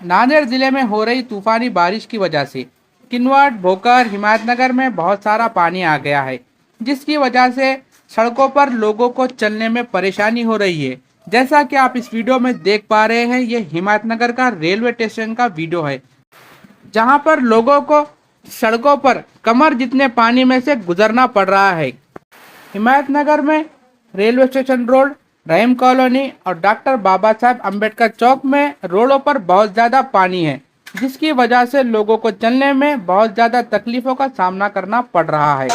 नांदेड़ जिले में हो रही तूफानी बारिश की वजह से किन्नौर, भोकर, हिमायतनगर में बहुत सारा पानी आ गया है, जिसकी वजह से सड़कों पर लोगों को चलने में परेशानी हो रही है। जैसा कि आप इस वीडियो में देख पा रहे हैं, ये हिमायतनगर का रेलवे स्टेशन का वीडियो है, जहां पर लोगों को सड़कों पर कमर जितने पानी में से गुजरना पड़ रहा है। हिमायतनगर में रेलवे स्टेशन रोड, रहीम कॉलोनी और डॉक्टर बाबा साहब अम्बेडकर चौक में रोडों पर बहुत ज़्यादा पानी है, जिसकी वजह से लोगों को चलने में बहुत ज़्यादा तकलीफ़ों का सामना करना पड़ रहा है।